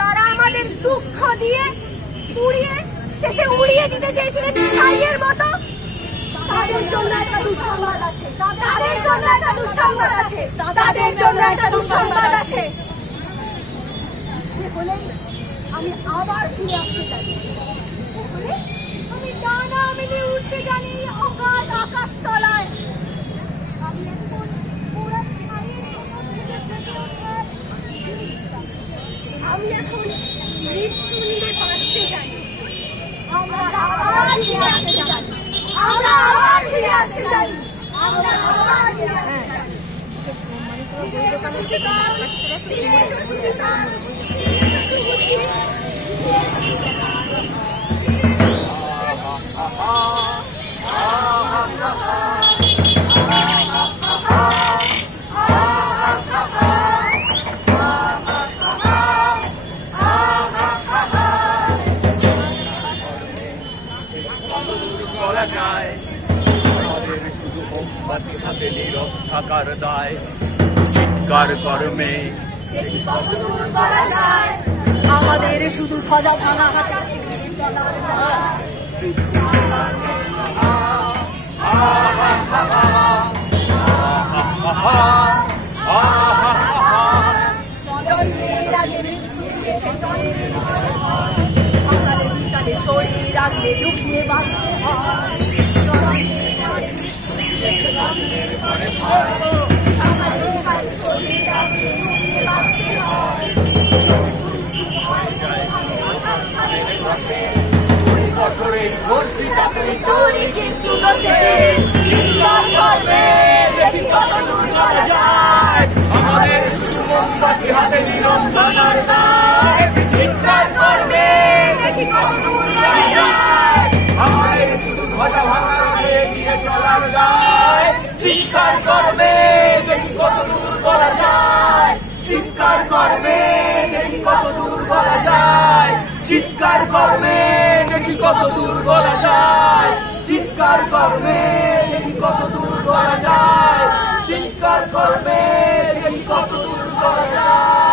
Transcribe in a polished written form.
যারা আমাদের দুঃখ দিয়ে পুড়িয়ে শেষে উড়িয়ে দিতে চেয়েছিলেন ছাইয়ের মতো, তাদের জন্য একটা দুঃসংবাদ আছে, তাদের জন্য একটা দুঃসংবাদ আছে, তাদের জন্য একটা দুঃসংবাদ আছে। সে বলে আমি আবার ফিরে আসতে চাই, সে বলে আমি ডানা মেলে উঠতে জানি অগাধ আকাশ তলায়। আমি এখন পুরো ছাইয়ের মতো থেকে জেগে ওঠার, আমি এখন মৃত্যু নিয়ে বাঁচতে জানি। আমরা আবার ফিরে আসতে চাই, আমরা আবার ফিরে আসতে চাই, আমরা আবার ফিরে আসতে চাই। ফিরে এসো সুচিতা, ফিরে এসো সুচিতা, শুধু মোমবাতি হাতে নীরব থাকার দায়, চিৎকার কর্মে দেখি কত দূর করা যায়, আমাদের শুধু ধ্বজা ভাঙা হাতে চলার দায়। জন্মের আগে মৃত্যু এসে জন্মের সকালে বিকালে শরীর রাখলে লুকিয়ে বাঁচতে হয়। আমাদের শুধু মোমবাতি হাতে নিরঞ্জনার দায়, চিৎকার করবে দেখি কত দূর করা যায়। আমাদের শুধু ধ্বজা ভাঙা এগিয়ে চলার দায়, চিৎকার করবে দেখি কত দূর করা যায়। চিৎকার করবে দেখি কত দূর করা যায়। চিৎকার করবে দেখি কত দূর করা যায়। চিৎকার করবে দেখি কত দূর করা যায়। চিৎকার করবে দেখি কত দূর করা যায়।